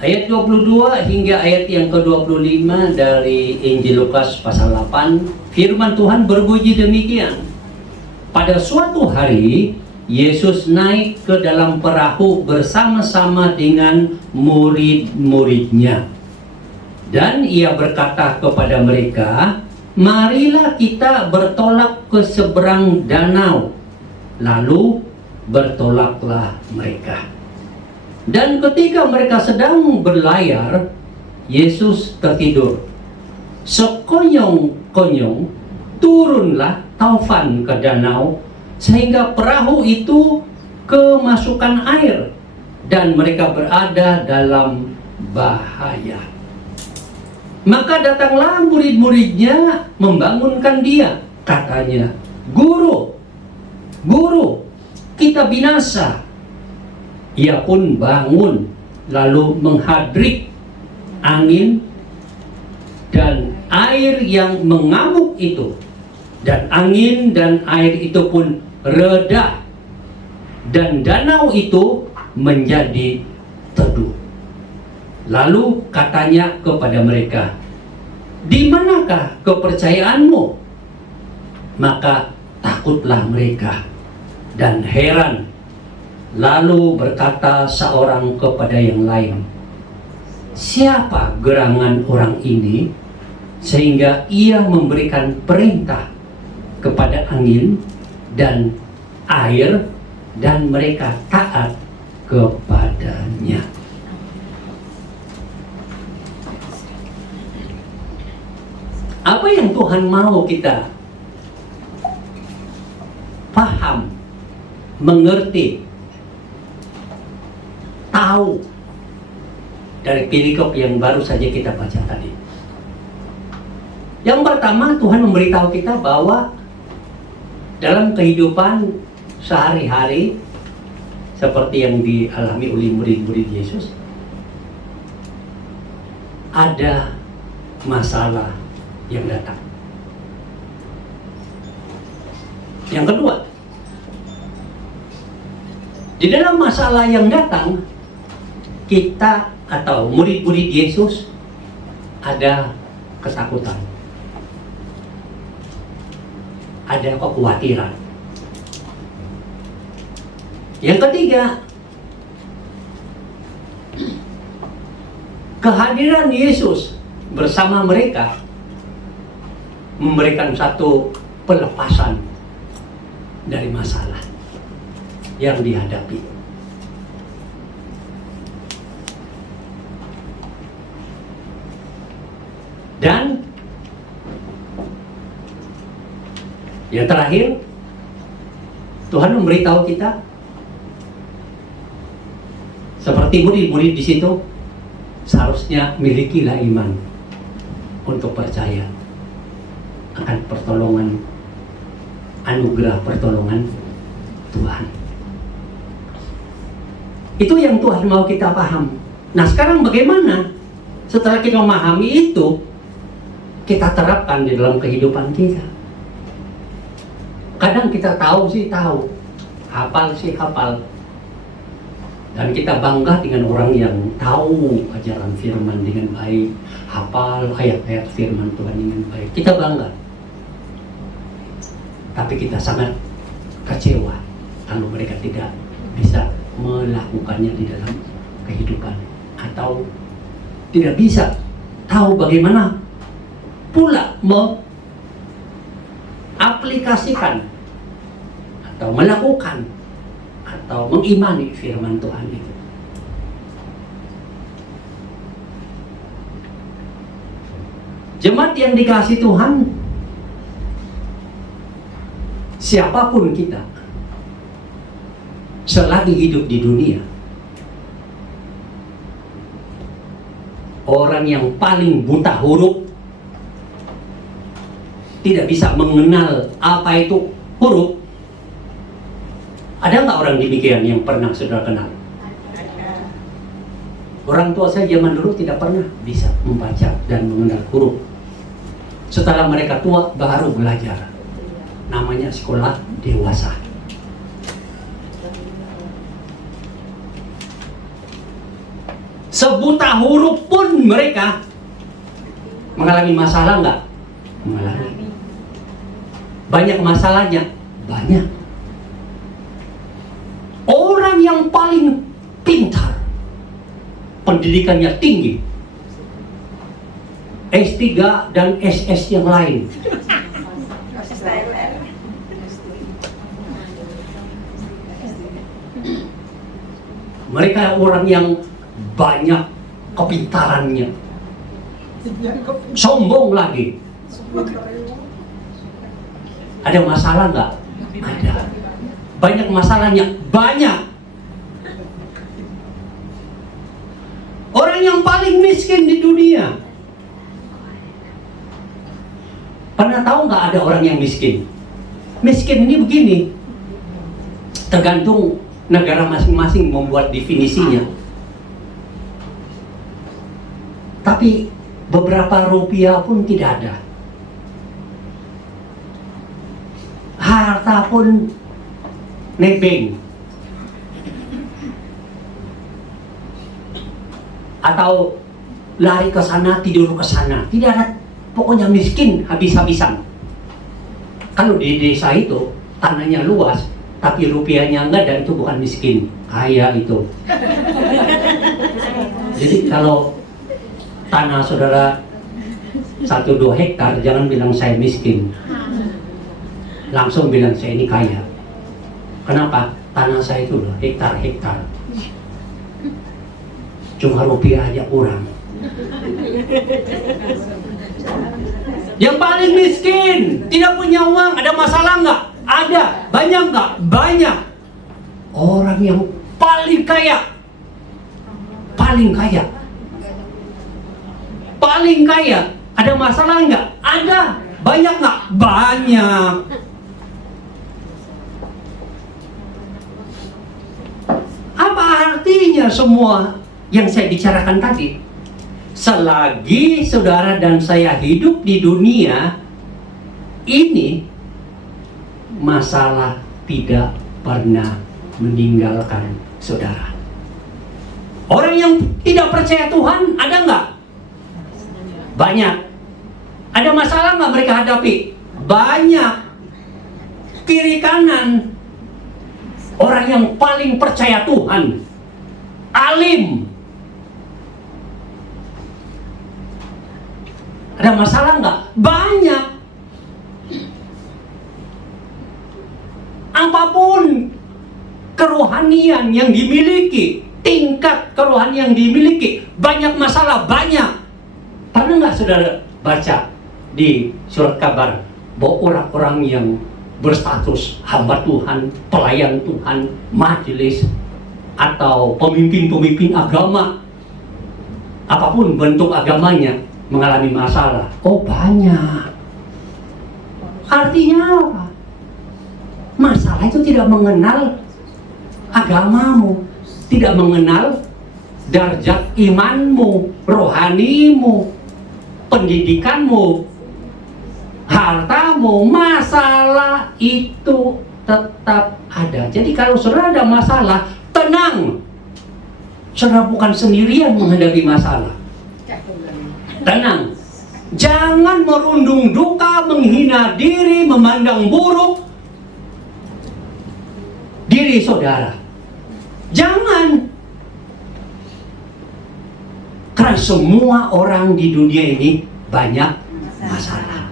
ayat 22 hingga ayat yang ke-25 dari Injil Lukas pasal 8. Firman Tuhan berbunyi demikian. Pada suatu hari Yesus naik ke dalam perahu bersama-sama dengan murid-muridnya. Dan ia berkata kepada mereka, "Marilah kita bertolak ke seberang danau." Lalu bertolaklah mereka. Dan ketika mereka sedang berlayar, Yesus tertidur. Sekonyong-konyong turunlah taufan ke danau, sehingga perahu itu kemasukan air, dan mereka berada dalam bahaya. Maka datanglah murid-muridnya membangunkan dia. Katanya, "Guru, Guru, kita binasa." Ia pun bangun, lalu menghadrik angin dan air yang mengamuk itu. Dan angin dan air itu pun reda, dan danau itu menjadi teduh. Lalu katanya kepada mereka, "Di manakah kepercayaanmu?" Maka takutlah mereka dan heran. Lalu berkata seorang kepada yang lain, "Siapa gerangan orang ini sehingga ia memberikan perintah kepada angin dan air, dan mereka taat kepadanya?" Apa yang Tuhan mau kita paham, mengerti, tahu dari perikop yang baru saja kita baca tadi? Yang pertama, Tuhan memberitahu kita bahwa dalam kehidupan sehari-hari seperti yang dialami oleh murid-murid Yesus, ada masalah yang datang. Yang kedua, di dalam masalah yang datang, kita atau murid-murid Yesus ada ketakutan, ada kekhawatiran. Yang ketiga, kehadiran Yesus bersama mereka memberikan satu pelepasan dari masalah yang dihadapi. Dan yang terakhir, Tuhan memberitahu kita seperti murid-murid di situ, seharusnya milikilah iman untuk percaya akan pertolongan, anugerah pertolongan Tuhan. Itu yang Tuhan mau kita paham. Nah, sekarang bagaimana setelah kita memahami itu, kita terapkan di dalam kehidupan kita? Kadang kita tahu, hafal, dan kita bangga dengan orang yang tahu ajaran firman dengan baik, hafal ayat-ayat firman Tuhan dengan baik. Kita bangga. Tapi kita sangat kecewa kalau mereka tidak bisa melakukannya di dalam kehidupan, atau tidak bisa tahu bagaimana pula mengaplikasikan atau melakukan atau mengimani firman Tuhan itu. Jemaat yang dikasihi Tuhan, siapapun kita selagi hidup di dunia, orang yang paling buta huruf, tidak bisa mengenal apa itu huruf. Ada nggak orang demikian yang pernah saudara kenal? Orang tua saya zaman dulu tidak pernah bisa membaca dan mengenal huruf. Setelah mereka tua baru belajar. Namanya sekolah dewasa. Sebuta huruf pun mereka mengalami masalah nggak? Mengalami. Banyak masalahnya? Banyak. Orang yang paling pintar, pendidikannya tinggi, S3 dan SS yang lain, mereka orang yang banyak kepintarannya, sombong lagi. Ada masalah nggak? Ada. Banyak masalahnya? Banyak. Orang yang paling miskin di dunia. Pernah tahu nggak ada orang yang miskin? Miskin ini begini, tergantung negara masing-masing membuat definisinya. Tapi beberapa rupiah pun tidak ada. Harta pun nebeng. Atau lari ke sana, tidur ke sana. Tidak ada, pokoknya miskin habis-habisan. Kalau di desa itu tanahnya luas, tapi rupiahnya enggak, dan itu bukan miskin, kaya itu. Jadi kalau tanah saudara 1-2 hektar, jangan bilang saya miskin. Langsung bilang saya ini kaya. Kenapa? Tanah saya itu loh, hektar-hektar. Cuma rupiah aja kurang. Yang paling miskin, tidak punya uang, ada masalah nggak? Ada. Banyak nggak? Banyak. Orang yang paling kaya, paling kaya, paling kaya, ada masalah nggak? Ada. Banyak nggak? Banyak. Apa artinya semua yang saya bicarakan tadi? Selagi saudara dan saya hidup di dunia ini, masalah tidak pernah meninggalkan saudara. Orang yang tidak percaya Tuhan ada nggak? Banyak. Ada masalah nggak mereka hadapi? Banyak. Kiri kanan. Orang yang paling percaya Tuhan, alim, ada masalah nggak? Banyak. Apapun kerohanian yang dimiliki, tingkat kerohanian yang dimiliki, banyak masalah, banyak. Pernah nggak saudara baca di surat kabar bahwa orang-orang yang berstatus hamba Tuhan, pelayan Tuhan, majelis, atau pemimpin-pemimpin agama, apapun bentuk agamanya, mengalami masalah? Oh, banyak. Artinya apa? Masalah itu tidak mengenal agamamu, tidak mengenal darjat imanmu, rohanimu, pendidikanmu, hartamu. Masalah itu tetap ada. Jadi kalau saudara ada masalah, tenang. Saudara bukan sendirian menghadapi masalah. Tenang. Jangan merundung duka, menghina diri, memandang buruk diri saudara. Jangan. Karena semua orang di dunia ini banyak masalah.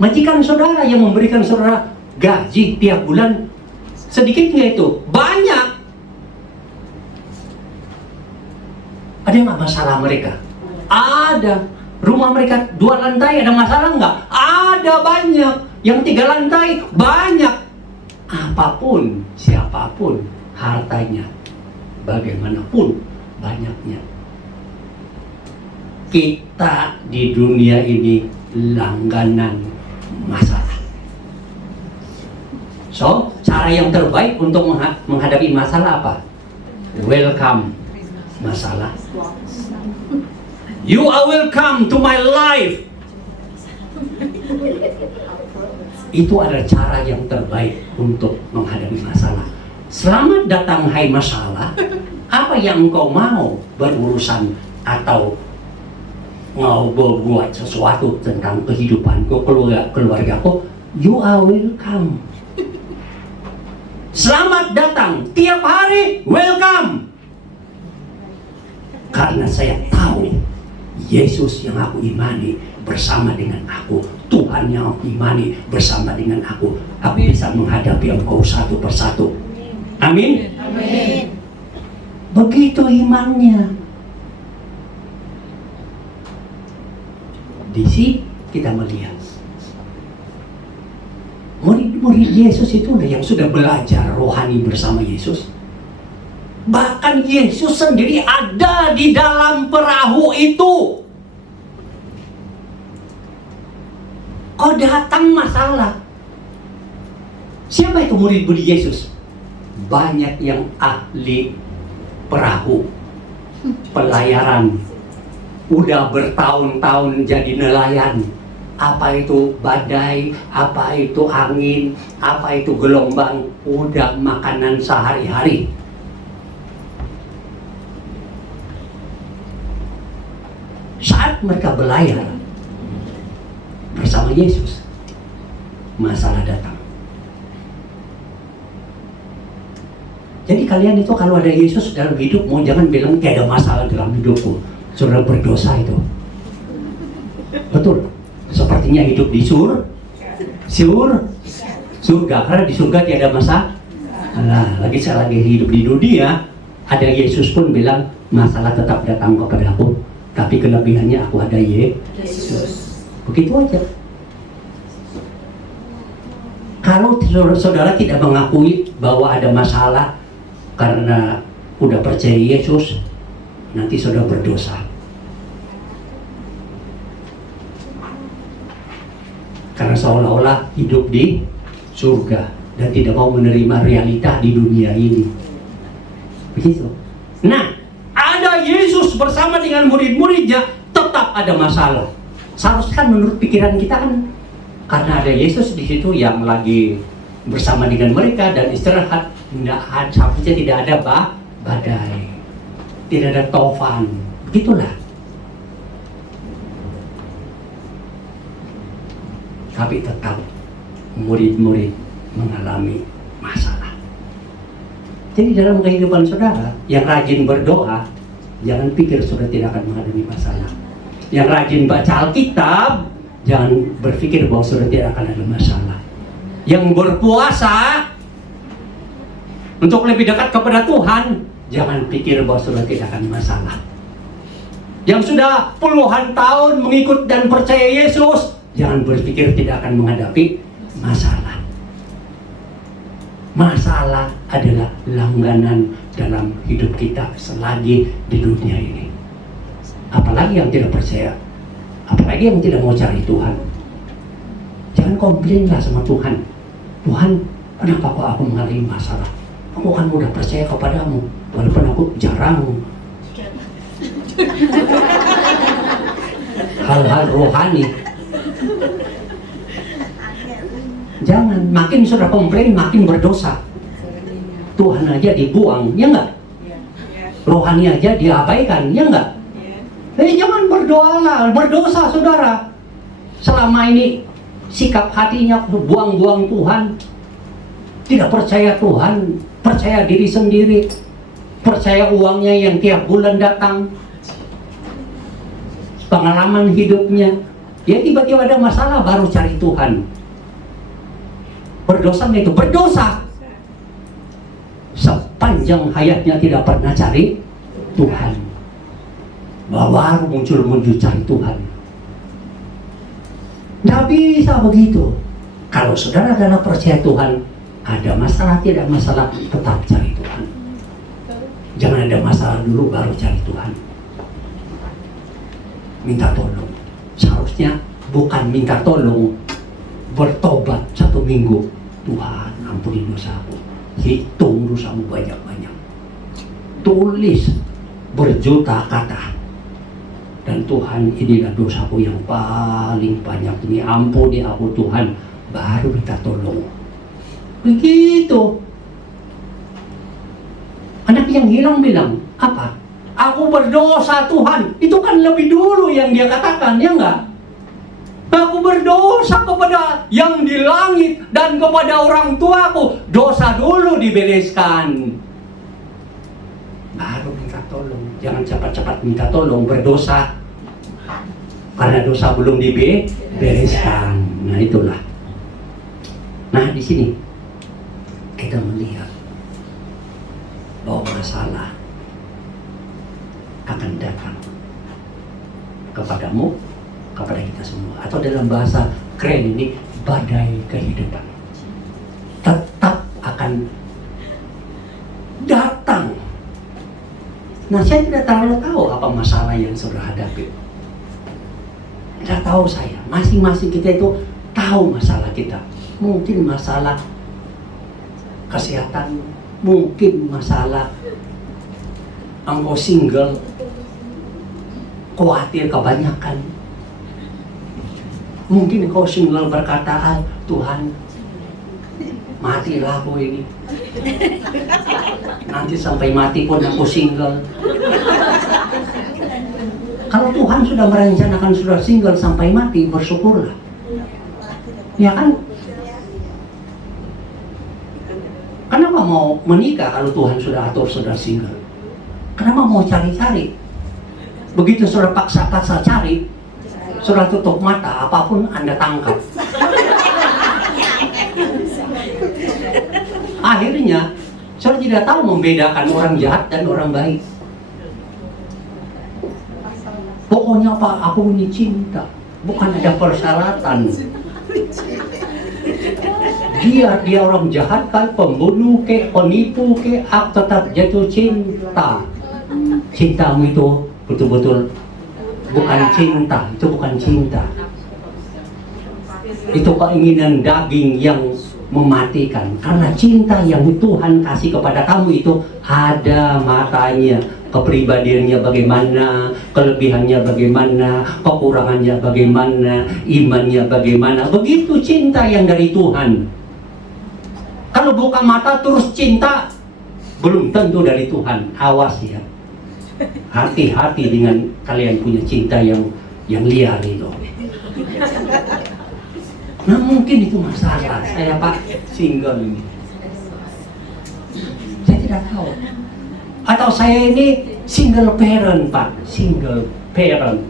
Majikan saudara yang memberikan saudara gaji tiap bulan, sedikit nggak itu? Banyak. Ada nggak masalah mereka? Ada. Rumah mereka 2 lantai, ada masalah nggak? Ada, banyak. Yang 3 lantai, banyak. Apapun, siapapun, hartanya, bagaimanapun banyaknya, kita di dunia ini langganan masalah. So, cara yang terbaik untuk menghadapi masalah apa? Welcome masalah. You are welcome to my life. Itu adalah cara yang terbaik untuk menghadapi masalah. Selamat datang hai masalah. Apa yang engkau mau berurusan atau mau berbuat sesuatu tentang kehidupanku, keluargaku, you are welcome. Selamat datang, tiap hari welcome. Karena saya tahu Yesus yang aku imani bersama dengan aku, Tuhan yang aku imani bersama dengan aku bisa menghadapi engkau satu persatu. Amin. Amin. Begitu imannya. Di sini kita melihat murid-murid Yesus itulah yang sudah belajar rohani bersama Yesus. Bahkan Yesus sendiri ada di dalam perahu itu. Kok datang masalah? Siapa itu murid-murid Yesus? Banyak yang ahli perahu, pelayaran, udah bertahun-tahun jadi nelayan. Apa itu badai, apa itu angin, apa itu gelombang, udah makanan sehari-hari. Saat mereka berlayar bersama Yesus, masalah datang. Jadi kalian itu kalau ada Yesus dalam hidup, mau jangan bilang tidak ada masalah dalam hidupku. Saudara berdosa itu. Betul. Sepertinya hidup di surga. Karena di surga tidak ada masalah. Nah, lagi hidup di dunia, ada Yesus pun bilang masalah tetap datang kepada aku. Tapi kelebihannya aku ada Yesus. Begitu aja. Kalau saudara tidak mengakui bahwa ada masalah karena udah percaya Yesus, nanti saudara berdosa. Karena seolah-olah hidup di surga dan tidak mau menerima realita di dunia ini. Begitu. Nah, ada Yesus bersama dengan murid-muridnya, tetap ada masalah. Seharusnya kan menurut pikiran kita kan, karena ada Yesus di situ yang lagi bersama dengan mereka dan istirahat, seharusnya tidak ada badai, tidak ada tofan. Begitulah. Tapi tetap murid-murid mengalami masalah. Jadi dalam kehidupan saudara yang rajin berdoa, jangan pikir saudara tidak akan menghadapi masalah. Yang rajin baca Alkitab, jangan berpikir bahwa saudara tidak akan ada masalah. Yang berpuasa untuk lebih dekat kepada Tuhan, jangan pikir bahwa saudara tidak akan masalah. Yang sudah puluhan tahun mengikut dan percaya Yesus, jangan berpikir tidak akan menghadapi masalah. Masalah adalah langganan dalam hidup kita selagi di dunia ini. Apalagi yang tidak percaya, apalagi yang tidak mau cari Tuhan. Jangan komplainlah sama Tuhan. Tuhan, kenapa kok aku mengalami masalah? Aku kan mudah percaya kepadamu, walaupun aku jarang hal-hal rohani. Jangan, makin sudah komplain, makin berdosa. Tuhan aja dibuang, ya enggak? Rohani aja diabaikan, ya enggak? Jangan berdoalah, berdosa saudara. Selama ini sikap hatinya buang-buang Tuhan, tidak percaya Tuhan, percaya diri sendiri, percaya uangnya yang tiap bulan datang, pengalaman hidupnya. Ya tiba-tiba ada masalah baru cari Tuhan. Berdosa itu berdosa. Sepanjang hayatnya tidak pernah cari Tuhan, baru muncul cari Tuhan. Nggak bisa begitu. Kalau saudara adalah percaya Tuhan, ada masalah tidak masalah, tetap cari Tuhan. Jangan ada masalah dulu baru cari Tuhan. Minta tolong. Seharusnya bukan minta tolong, bertobat 1 minggu. Tuhan ampuni dosaku, hitung dosamu banyak-banyak, tulis berjuta kata, dan Tuhan inilah dosaku yang paling banyak ini, ampuni aku Tuhan, baru minta tolong. Begitu. Anak yang hilang bilang, apa? Aku berdosa Tuhan. Itu kan lebih dulu yang dia katakan, ya enggak? Aku berdosa kepada yang di langit dan kepada orang tuaku. Dosa dulu dibereskan. Baru minta tolong. Jangan cepat-cepat minta tolong berdosa. Karena dosa belum dibereskan. Nah itulah. Nah di sini kita melihat bahwa masalah akan datang kepadamu, kepada kita semua. Atau dalam bahasa keren ini, badai kehidupan tetap akan datang. Nah saya tidak terlalu tahu apa masalah yang saudara hadapi. Tidak tahu saya. Masing-masing kita itu tahu masalah kita. Mungkin masalah kesehatan, mungkin masalah engkau single, khawatir kebanyakan. Mungkin engkau single berkata, Tuhan, matilah aku ini. Nanti sampai mati pun aku single. Kalau Tuhan sudah merencanakan sudah single sampai mati, bersyukurlah. Ya kan? Kenapa mau menikah kalau Tuhan sudah atur sudah single? Kenapa mau cari-cari? Begitu sudah paksa-paksa cari, sudah tutup mata, apapun Anda tangkap. Akhirnya, sudah tidak tahu membedakan orang jahat dan orang baik. Pokoknya Pak, aku ini cinta, bukan ada persyaratan. Dia orang jahat kan, pembunuh ke, penipu ke, aku tetap jatuh cinta. Cintamu itu betul-betul bukan cinta, itu bukan cinta. Itu keinginan daging yang mematikan. Karena cinta yang Tuhan kasih kepada kamu itu ada matanya. Kepribadiannya bagaimana, kelebihannya bagaimana, kekurangannya bagaimana, imannya bagaimana. Begitu cinta yang dari Tuhan. Kalau buka mata terus cinta, belum tentu dari Tuhan. Awas ya. Hati-hati dengan kalian punya cinta yang liar itu. Nah mungkin itu masalah. Saya Pak single ini. Saya tidak tahu. Atau saya ini single parent Pak, single parent.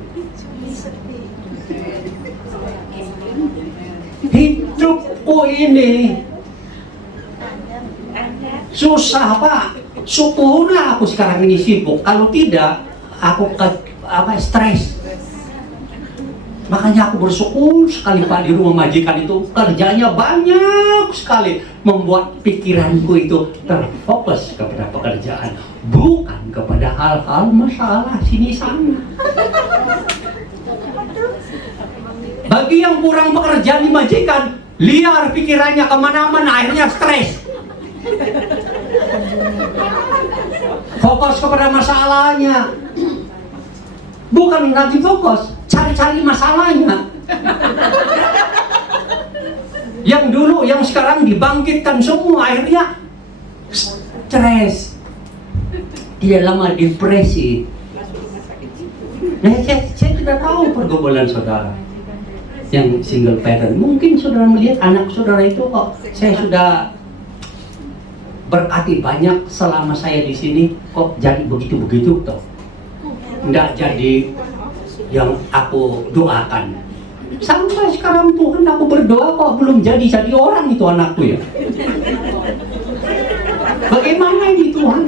Hidupku ini susah Pak. Syukurlah aku sekarang ini sibuk. Kalau tidak, aku stres. Makanya aku bersyukur sekali Pak di rumah majikan itu kerjanya banyak sekali, membuat pikiranku itu terfokus kepada pekerjaan, bukan kepada hal-hal masalah sini sana. Bagi yang kurang pekerjaan di majikan, liar pikirannya kemana-mana, akhirnya stres. Fokus kepada masalahnya, bukan lagi fokus cari-cari masalahnya. Yang dulu, yang sekarang dibangkitkan semua, akhirnya stres, tidak lama depresi. Nah, saya tidak tahu pergumulan saudara yang single parent. Mungkin saudara melihat anak saudara itu kok saya sudah berkati banyak selama saya di sini, kok jadi begitu-begitu toh. Nggak jadi yang aku doakan. Sampai sekarang Tuhan aku berdoa kok belum jadi orang itu anakku ya. Bagaimana ini Tuhan?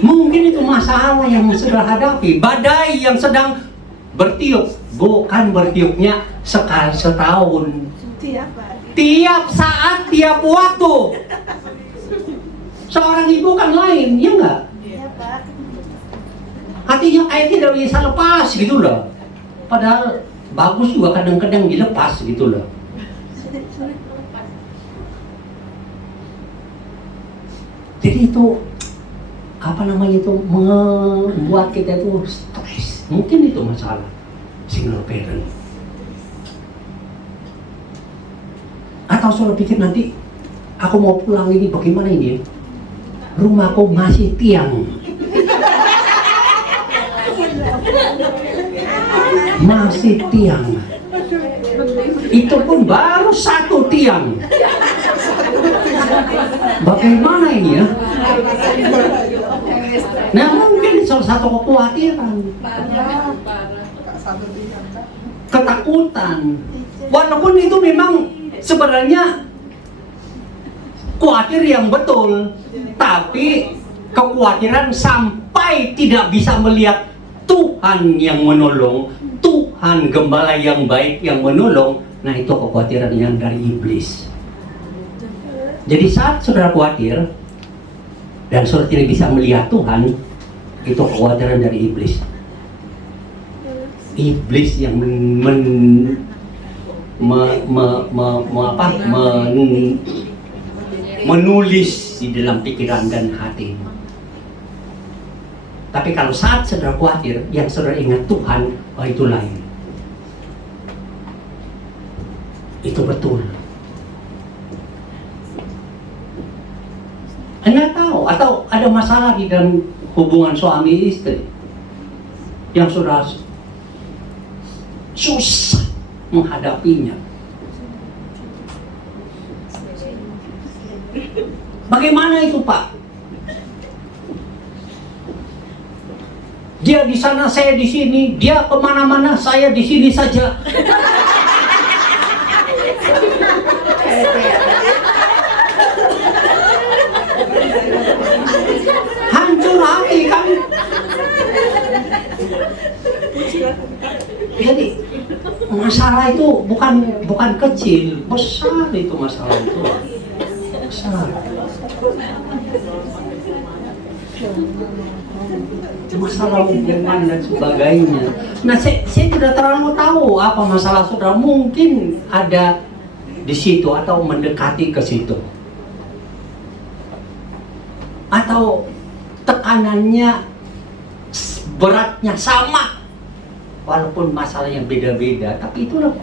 Mungkin itu masalah yang sudah hadapi. Badai yang sedang bertiup. Bukan bertiupnya sekali setahun. Tiap saat, tiap waktu. Seorang ibu kan lain, ya enggak? Iya Pak. Hatinya kayak tidak bisa lepas gitu loh. Padahal bagus juga kadang-kadang dilepas gitu loh. Jadi itu membuat kita itu stres. Mungkin itu masalah single parent. Atau soal pikir nanti aku mau pulang ini bagaimana ini ya? rumahku masih tiang. Masih tiang. Itu pun baru satu tiang. Bagaimana ini ya? Nah, mungkin salah satu kekhawatiran, ketakutan. Walaupun itu memang sebenarnya khawatir yang betul, tapi kekhawatiran sampai tidak bisa melihat Tuhan yang menolong, Tuhan gembala yang baik yang menolong. Nah, itu kekhawatiran yang dari iblis. Jadi saat saudara khawatir dan saudara tidak bisa melihat Tuhan, itu kekhawatiran dari iblis. Iblis yang menulis di dalam pikiran dan hatimu. Tapi kalau saat saudara khawatir, yang saudara ingat Tuhan, itu lain. Itu betul. Anda tahu, atau ada masalah di dalam hubungan suami istri yang sudah susah menghadapinya. Bagaimana itu, Pak? Dia di sana, saya di sini. Dia kemana-mana, saya di sini saja. Hancur hati kan? Jadi masalah itu bukan kecil, besar itu masalah itu. Besar. Masalah hubungan dan sebagainya. Nah, saya tidak terlalu tahu apa masalah saudara. Mungkin ada di situ atau mendekati ke situ, atau tekanannya beratnya sama, walaupun masalahnya beda-beda. Tapi itulah,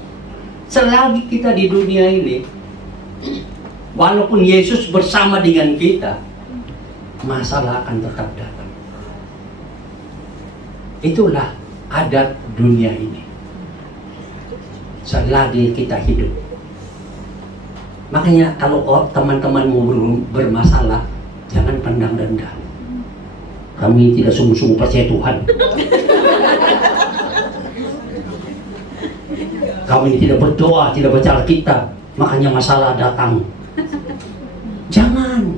selagi kita di dunia ini, walaupun Yesus bersama dengan kita, masalah akan tetap datang. Itulah adat dunia ini selagi kita hidup. Makanya kalau teman-temanmu bermasalah, jangan pandang rendah. Kami tidak sungguh-sungguh percaya Tuhan. Kami tidak berdoa, tidak baca Alkitab, makanya masalah datang. Jangan.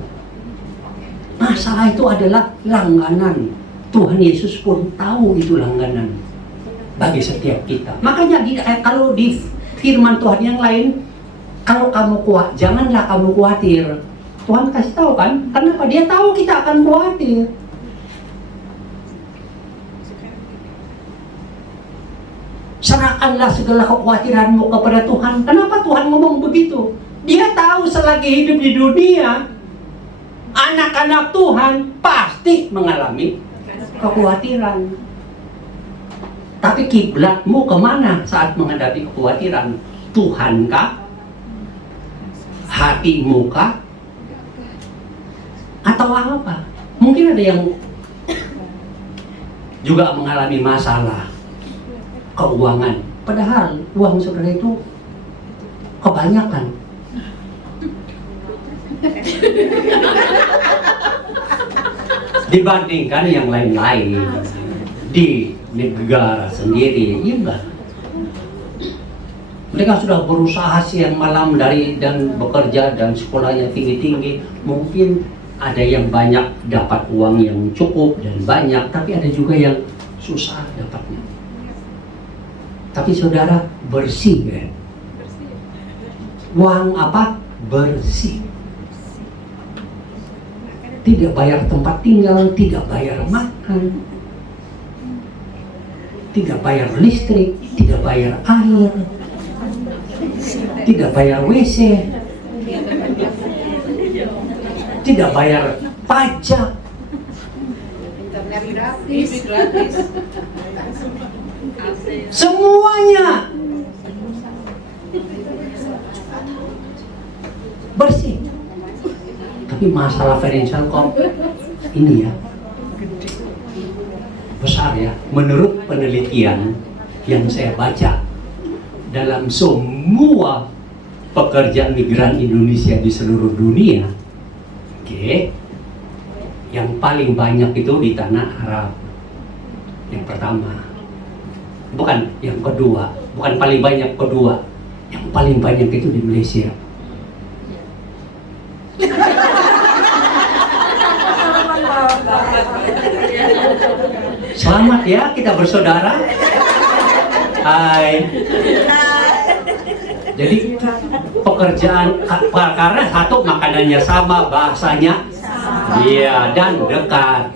Masalah itu adalah langganan. Tuhan Yesus pun tahu itu langganan bagi setiap kita. Makanya kalau di firman Tuhan yang lain, kalau kamu kuat, janganlah kamu khawatir. Tuhan kasih tahu kan? Kenapa? Dia tahu kita akan khawatir. Serahkanlah segala kekhawatiranmu kepada Tuhan. Kenapa Tuhan ngomong begitu? Dia tahu selagi hidup di dunia, anak-anak Tuhan pasti mengalami kekhawatiran. Tapi kiblatmu kemana saat menghadapi kekhawatiran? Tuhan kah? Hatimu kah? Atau apa? Mungkin ada yang juga mengalami masalah keuangan, padahal uang saudara itu kebanyakan. Dibandingkan yang lain-lain di negara sendiri, iya enggak? Mereka sudah berusaha siang malam dan bekerja dan sekolahnya tinggi-tinggi. Mungkin ada yang banyak dapat uang yang cukup dan banyak, tapi ada juga yang susah dapatnya. Tapi saudara bersih kan? Uang apa? Bersih. Tidak bayar tempat tinggal, tidak bayar makan, tidak bayar listrik, tidak bayar air, tidak bayar WC, tidak bayar pajak, internet gratis, semuanya bersih. Tapi masalah financial kok ini ya besar ya. Menurut penelitian yang saya baca, dalam semua pekerjaan migran Indonesia di seluruh dunia, yang paling banyak itu di tanah Arab. Yang pertama, bukan yang kedua, bukan paling banyak, kedua. Yang paling banyak itu di Malaysia. Selamat ya, kita bersaudara. Hai. Jadi pekerjaan, karena satu makanannya sama, bahasanya iya dan dekat.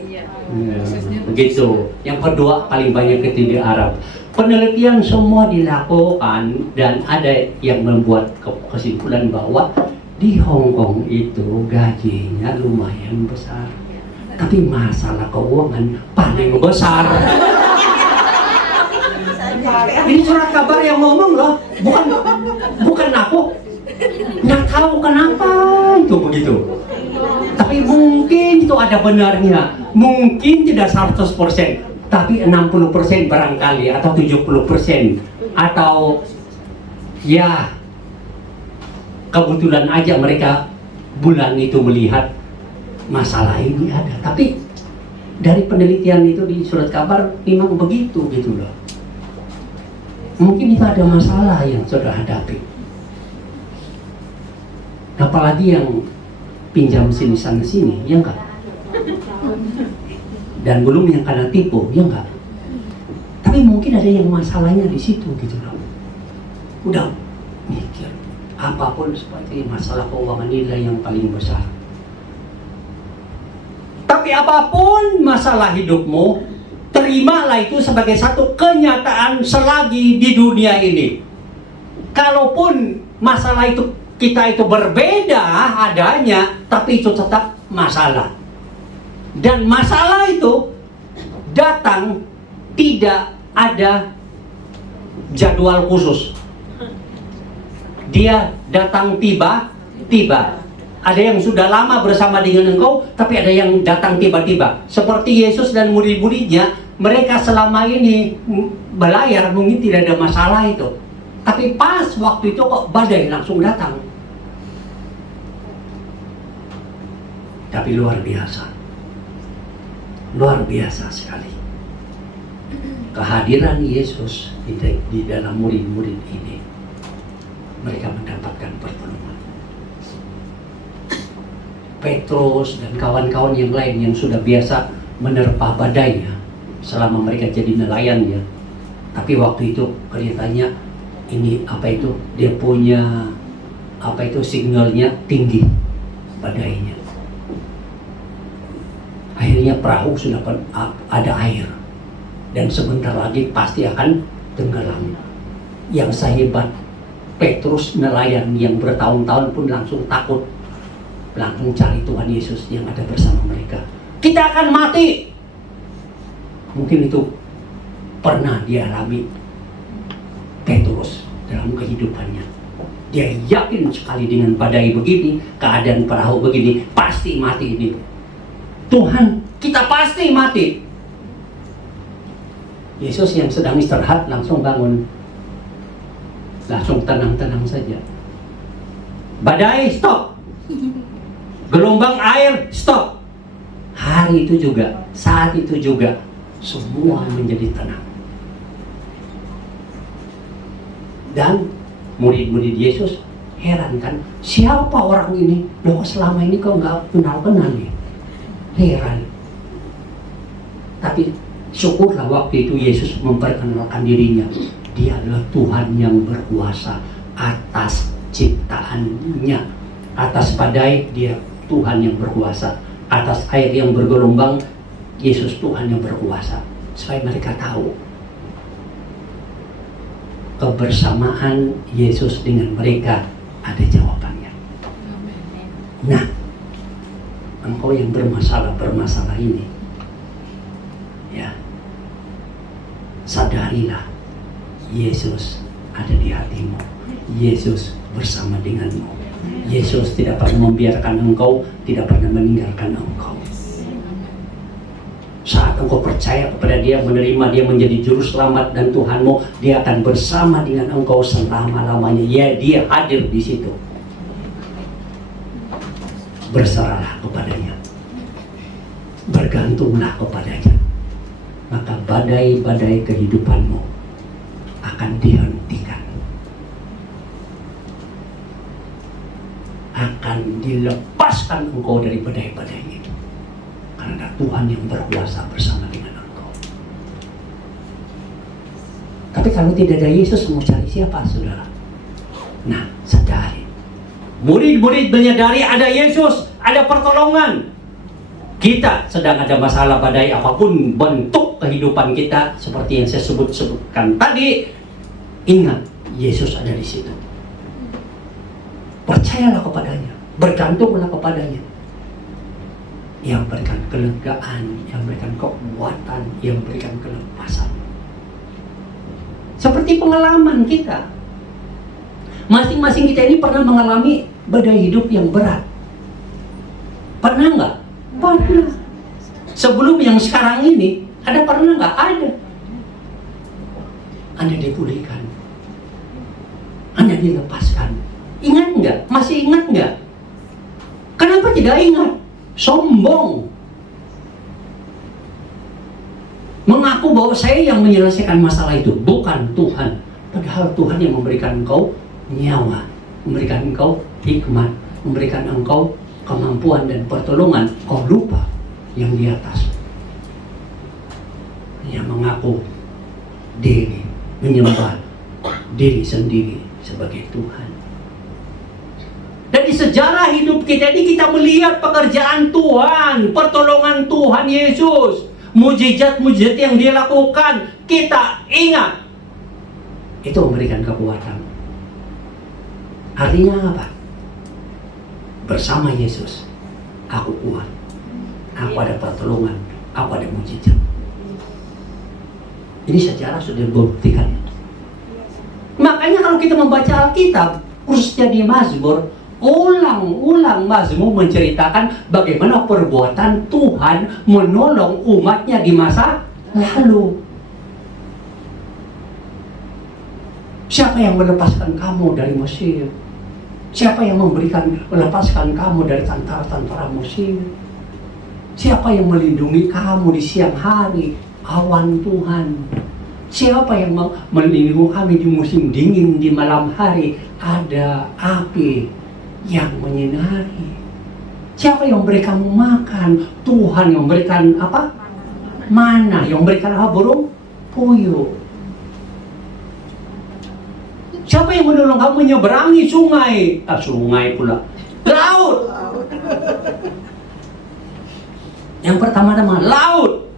Begitu. Yang kedua paling banyak itu di Arab. Penelitian semua dilakukan dan ada yang membuat kesimpulan bahwa di Hong Kong itu gajinya lumayan besar, tapi masalah keuangan paling besar. Ini surat kabar yang ngomong loh, bukan aku. Nggak tahu kenapa itu begitu. Tapi mungkin itu ada benarnya, mungkin tidak 100%, tapi 60% barangkali, atau 70%, atau ya kebetulan aja mereka bulan itu melihat masalah ini ada. Tapi dari penelitian itu di surat kabar memang begitu gitu loh. Mungkin itu ada masalah yang saudara hadapi. Apalagi yang pinjam sini sana sini, ya enggak? Dan belum yang kena tipu, ya enggak? Tapi mungkin ada yang masalahnya di situ gitu loh. Udah mikir, apapun seperti masalah keuangan inilah yang paling besar. Tapi apapun masalah hidupmu, terimalah itu sebagai satu kenyataan selagi di dunia ini. Kalaupun masalah itu kita itu berbeda adanya, tapi itu tetap masalah. Dan masalah itu datang tidak ada jadwal khusus. Dia datang tiba-tiba. Ada yang sudah lama bersama dengan engkau, tapi ada yang datang tiba-tiba. Seperti Yesus dan murid-muridnya, mereka selama ini belayar mungkin tidak ada masalah itu. Tapi pas waktu itu kok badai langsung datang. Tapi luar biasa. Luar biasa sekali. Kehadiran Yesus di dalam murid-murid ini. Mereka mendapatkan pertolongan. Petrus dan kawan-kawan yang lain yang sudah biasa menerpa badai ya, selama mereka jadi nelayan ya. Tapi waktu itu kelihatannya ini dia punya signalnya tinggi badainya. Akhirnya perahu sudah ada air dan sebentar lagi pasti akan tenggelam. Yang sehebat Petrus nelayan yang bertahun-tahun pun langsung takut, langsung cari Tuhan Yesus yang ada bersama mereka. Kita akan mati. Mungkin itu pernah dialami Petrus dalam kehidupannya. Dia yakin sekali dengan badai begini, keadaan perahu begini, pasti mati ini. Tuhan, kita pasti mati. Yesus yang sedang istirahat langsung bangun. Langsung tenang-tenang saja. Badai, stop. Gelombang air, stop. Hari itu juga, saat itu juga, semua menjadi tenang. Dan murid-murid Yesus heran kan, siapa orang ini? Loh, selama ini kau nggak kenal-kenal nih. Heran. Tapi syukurlah waktu itu Yesus memperkenalkan dirinya. Dia adalah Tuhan yang berkuasa atas ciptaannya. Atas badai, dia Tuhan yang berkuasa. Atas air yang bergelombang, Yesus Tuhan yang berkuasa. Supaya mereka tahu kebersamaan Yesus dengan mereka ada jawabannya. Nah, engkau yang bermasalah ini, ya, sadarilah Yesus ada di hatimu. Yesus bersama denganmu. Yesus tidak pernah membiarkan engkau, tidak pernah meninggalkan engkau. Saat engkau percaya kepada Dia, menerima Dia menjadi juru selamat dan Tuhanmu, Dia akan bersama dengan engkau selama-lamanya. Ya, Dia hadir di situ. Berserahlah kepadanya, bergantunglah kepadanya, maka badai-badai kehidupanmu akan dihentikan, akan dilepaskan engkau dari badai-badai itu, karena Tuhan yang berkuasa bersama dengan engkau. Tapi kalau tidak ada Yesus, mau cari siapa, saudara? Nah, sadari, murid-murid menyadari ada Yesus, ada pertolongan. Kita sedang ada masalah badai apapun bentuk kehidupan kita, seperti yang saya sebutkan tadi, ingat Yesus ada di situ. Percayalah kepadanya, bergantunglah kepadanya. Yang berikan kelegaan, yang berikan kekuatan, yang berikan kelepasan. Seperti pengalaman kita, masing-masing kita ini pernah mengalami badai hidup yang berat. Pernah nggak? Pernah. Sebelum yang sekarang ini, ada pernah nggak? Ada. Anda dipulihkan, Anda dilepaskan. Ingat nggak? Masih ingat nggak? Kenapa tidak ingat? Sombong. Mengaku bahwa saya yang menyelesaikan masalah itu, bukan Tuhan. Padahal Tuhan yang memberikan engkau nyawa, memberikan engkau hikmat, memberikan engkau kemampuan dan pertolongan. Kau lupa yang di atas, yang mengaku diri, menyembah diri sendiri sebagai Tuhan. Dan di sejarah hidup kita ini kita melihat pekerjaan Tuhan, pertolongan Tuhan Yesus, mujizat-mujizat yang Dia lakukan. Kita ingat, itu memberikan kekuatan. Artinya apa? Bersama Yesus, aku kuat, aku ada pertolongan, aku ada mujizat. Ini sejarah sudah membuktikan itu. Makanya kalau kita membaca Alkitab, khususnya di Mazmur, ulang-ulang Mazmur menceritakan bagaimana perbuatan Tuhan menolong umatnya di masa lalu. Siapa yang melepaskan kamu dari Mesir? Siapa yang melepaskan kamu dari tentara-tentara Mesir? Siapa yang melindungi kamu di siang hari? Awan Tuhan. Siapa yang melindungi kami di musim dingin, di malam hari? Ada api yang menyinari. Siapa yang memberi kamu makan? Tuhan yang memberikan apa? Mana? Yang memberikan apa? Burung puyuh. Siapa yang menolong kamu menyeberangi sungai? Sungai pula. Laut. Yang pertama-tama laut.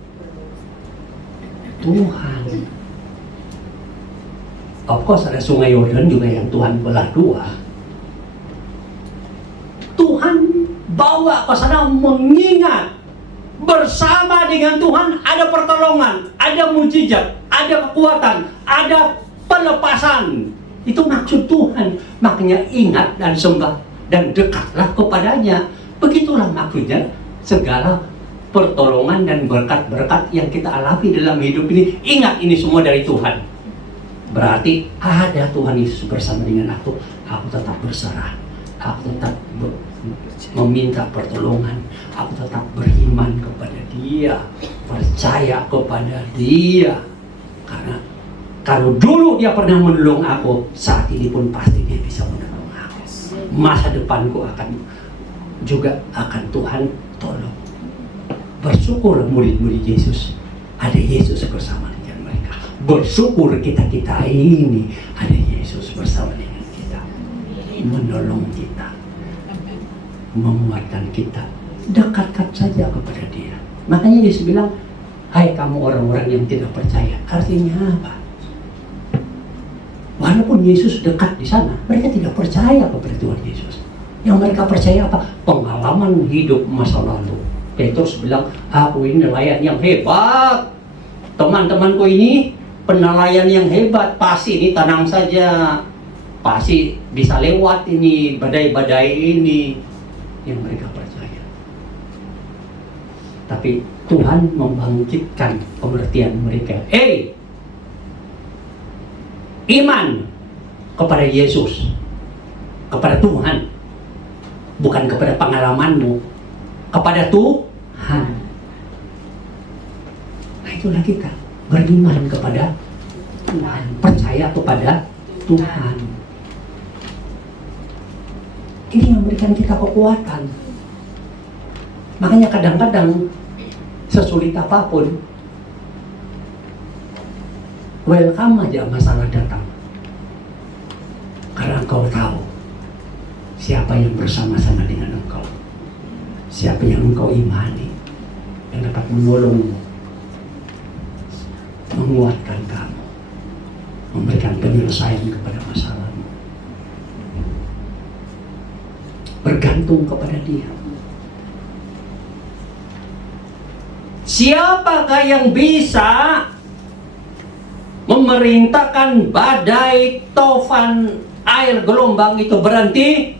Tuhan. Of course ada sungai Yordan juga yang Tuhan belah dua. Tuhan bawa ke sana mengingat, bersama dengan Tuhan ada pertolongan, ada mujizat, ada kekuatan, ada pelepasan. Itu maksud Tuhan. Makanya ingat dan sembah dan dekatlah kepadanya. Begitulah maksudnya segala pertolongan dan berkat-berkat yang kita alami dalam hidup ini. Ingat, ini semua dari Tuhan. Berarti ada Tuhan Yesus bersama dengan aku. Aku tetap berserah. Aku tetap meminta pertolongan. Aku tetap beriman kepada Dia, percaya kepada Dia. Karena kalau dulu Dia pernah menolong aku, saat ini pun pasti Dia bisa menolong aku. Masa depanku juga akan Tuhan tolong. Bersyukur murid-murid Yesus, ada Yesus bersama dengan mereka. Bersyukur kita-kita ini ada Yesus bersama dengan kita, menolong kita, menguatkan kita. Dekatkan saja kepada Dia. Makanya Yesus bilang, hai kamu orang-orang yang tidak percaya. Artinya apa? Walaupun Yesus dekat di sana, mereka tidak percaya kepada Tuhan Yesus. Yang mereka percaya apa? Pengalaman hidup masa lalu. Petrus bilang, aku ini nelayan yang hebat. Teman-temanku ini penelayan yang hebat. Pasti ini tanam saja. pasti bisa lewat ini badai-badai ini yang mereka percaya. Tapi Tuhan membangkitkan pengertian mereka. Iman kepada Yesus, kepada Tuhan, bukan kepada pengalamanmu, kepada Tuhan. Nah, itulah kita beriman kepada Tuhan, percaya kepada Tuhan. Ini yang memberikan kita kekuatan. Makanya kadang-kadang sesulit apapun, welcome aja masalah datang. Karena engkau tahu siapa yang bersama-sama dengan engkau, siapa yang engkau imani, yang dapat menolongmu, menguatkan kamu, memberikan penyelesaian kepada masalahmu. Bergantung kepada Dia. Siapakah yang bisa memerintahkan badai, tofan, air, gelombang itu berhenti?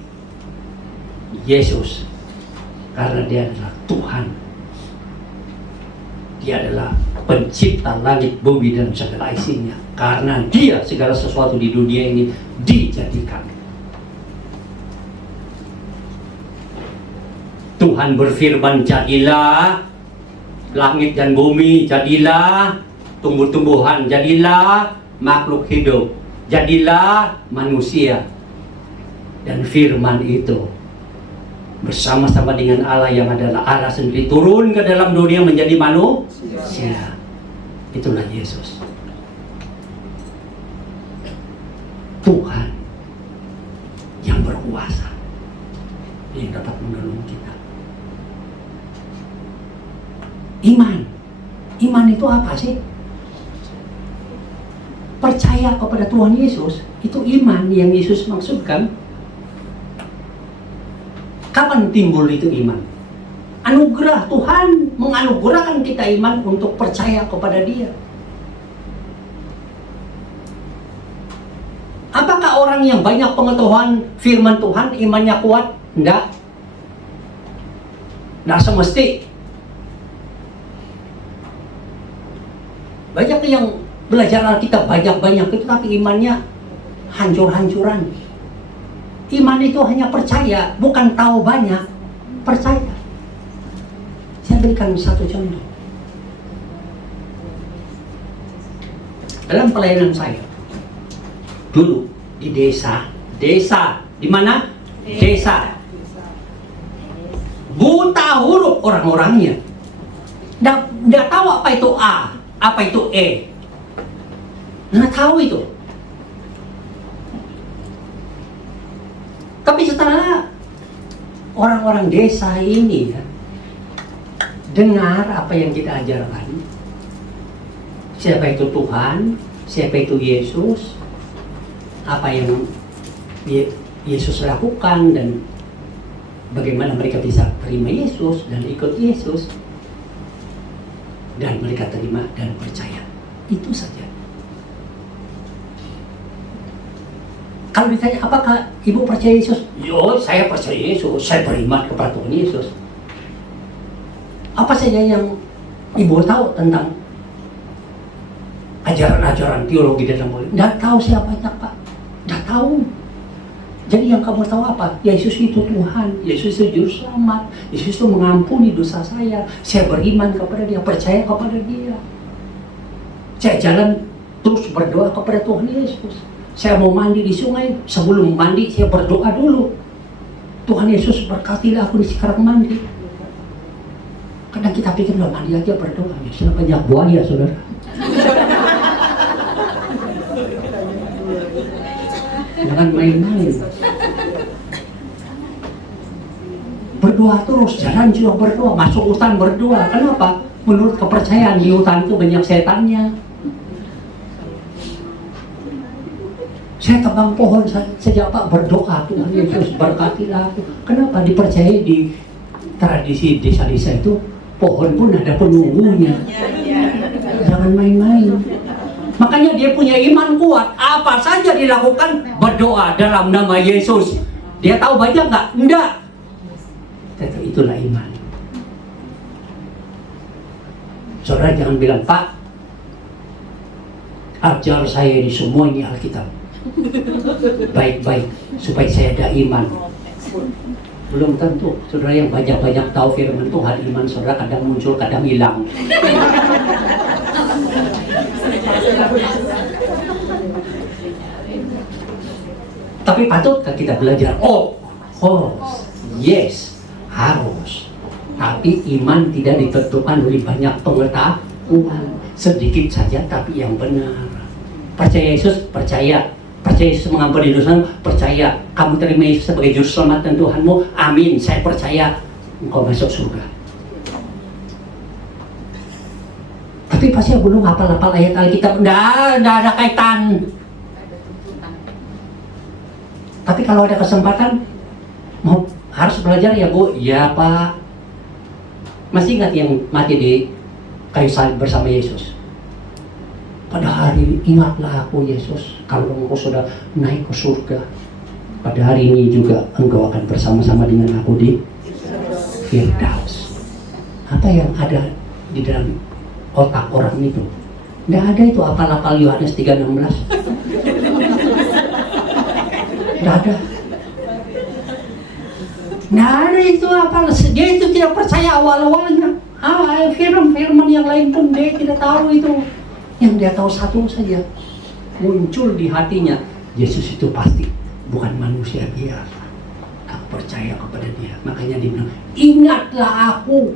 Yesus. Karena Dia adalah Tuhan. Dia adalah pencipta langit, bumi, dan segala isinya. Karena Dia segala sesuatu di dunia ini dijadikan. Tuhan berfirman, jadilah langit dan bumi, jadilah tumbuh-tumbuhan, jadilah makhluk hidup, jadilah manusia. Dan firman itu bersama-sama dengan Allah yang adalah Allah sendiri turun ke dalam dunia menjadi manusia. Itulah Yesus. Tuhan yang berkuasa, yang dapat menolong kita. Iman itu apa sih? Percaya kepada Tuhan Yesus, itu iman yang Yesus maksudkan. Kapan timbul itu iman? Anugerah Tuhan menganugerahkan kita iman untuk percaya kepada Dia. Apakah orang yang banyak pengetahuan firman Tuhan imannya kuat? Enggak. Enggak semesti. Banyak yang belajar Alkitab banyak-banyak itu tapi imannya hancur-hancuran. Iman itu hanya percaya, bukan tahu banyak, percaya. Saya berikan satu contoh. Dalam pelayanan saya, dulu di desa, di mana? Desa. Buta huruf orang-orangnya. Nggak tahu apa itu A, apa itu E. Nggak tahu itu. Tapi setelah orang-orang desa ini ya, dengar apa yang kita ajarkan, siapa itu Tuhan, siapa itu Yesus, apa yang Yesus lakukan, dan bagaimana mereka bisa terima Yesus dan ikut Yesus, dan mereka terima dan percaya. Itu saja. Kalau ditanya, apakah ibu percaya Yesus? Yo, saya percaya Yesus, saya beriman kepada Tuhan Yesus. Apa saja yang ibu tahu tentang ajaran-ajaran teologi dalam Bible? Tidak tahu siapanya, Pak. Tidak tahu. Jadi yang kamu tahu apa? Yesus itu Tuhan, Yesus itu juru selamat, Yesus itu mengampuni dosa saya beriman kepada Dia, percaya kepada Dia. Saya jalan terus berdoa kepada Tuhan Yesus. Saya mau mandi di sungai, sebelum mandi saya berdoa dulu. Tuhan Yesus berkatilah aku di sekarang mandi. Kadang kita pikir udah mandi aja berdoa, ya sudah banyak buaya saudara. Jangan main-main. Berdoa terus, jalan juga berdoa, masuk hutan berdoa. Kenapa? Menurut kepercayaan di hutan itu banyak setannya. Saya tebang pohon sejak Pak berdoa, Tuhan Yesus berkatilah aku. Kenapa? Dipercaya di tradisi desa-desa itu pohon pun ada penunggunya. Jangan main-main. Makanya dia punya iman kuat. Apa saja dilakukan, berdoa dalam nama Yesus. Dia tahu banyak nggak? Enggak. Itulah iman. Saudara jangan bilang, Pak, ajar saya di semua ini Alkitab. Baik-baik, supaya saya ada iman. Belum tentu. Saudara yang banyak-banyak tahu firman Tuhan, iman saudara kadang muncul, kadang hilang. Tapi patutkah kita belajar? Oh, yes, harus. Tapi iman tidak ditentukan oleh banyak pengetahuan. Sedikit saja tapi yang benar. Percaya Yesus, percaya. Percaya Yesus mengampuni dosa, percaya. Kamu terima Yesus sebagai juru selamat dan Tuhanmu, amin. Saya percaya engkau masuk surga. Tapi pasti belum hafal-hafal ayat Alkitab. Nggak ada kaitan. Tapi kalau ada kesempatan, mau harus belajar ya Bu? Ya Pak. Masih ingat yang mati di kayu salib bersama Yesus? Pada hari ini ingatlah aku Yesus, kalau engkau sudah naik ke surga, pada hari ini juga engkau akan bersama-sama dengan aku di Firdaus. Apa yang ada di dalam otak orang itu? Tidak ada itu apal-apal Yohanes 3:16. Tidak ada. Tidak ada itu apal. Dia itu tidak percaya awal-awalnya. Firman yang lain pun dia tidak tahu itu. Yang dia tahu satu saja, muncul di hatinya, Yesus itu pasti bukan manusia biasa. Aku percaya kepada dia. Makanya dia bilang, ingatlah aku.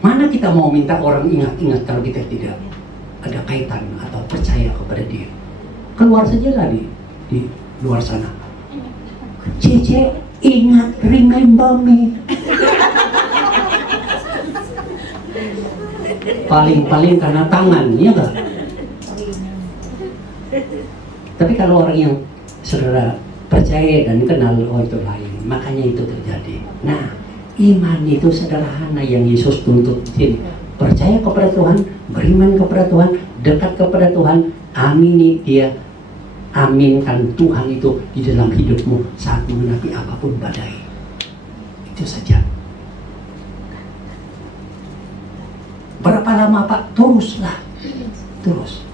Mana kita mau minta orang ingat-ingat kalau kita tidak ada kaitan atau percaya kepada dia? Keluar saja lah di luar sana. Cece, ingat, remember me. Paling-paling karena tangan, ya enggak? Tapi kalau orang yang saudara percaya dan kenal, oh itu lain. Makanya itu terjadi. Nah, iman itu sederhana yang Yesus tuntut di sini. Percaya kepada Tuhan, beriman kepada Tuhan, dekat kepada Tuhan, amini dia. Aminkan Tuhan itu di dalam hidupmu saat menghadapi apapun badai. Itu saja. Berapa lama Pak? Teruslah. Terus.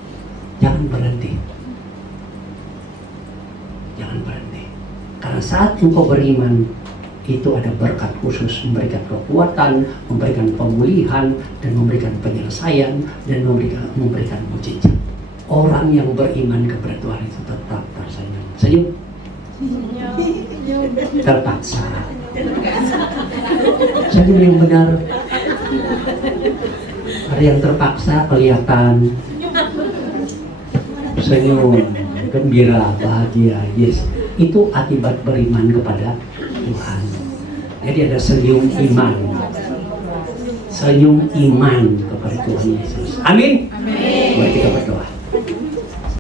Jangan berhenti. Jangan berhenti. Karena saat engkau beriman, itu ada berkat khusus, memberikan kekuatan, memberikan pemulihan, dan memberikan penyelesaian, dan memberikan mujizat. Orang yang beriman kepada Tuhan itu tetap tersenyum. Senyum? Terpaksa. Senyum yang benar. Ada yang terpaksa kelihatan. Senyum, gembira, bahagia. Yes, itu akibat beriman kepada Tuhan. Jadi ada senyum iman. Senyum iman kepada Tuhan Yesus. Amin. Mari kita berdoa.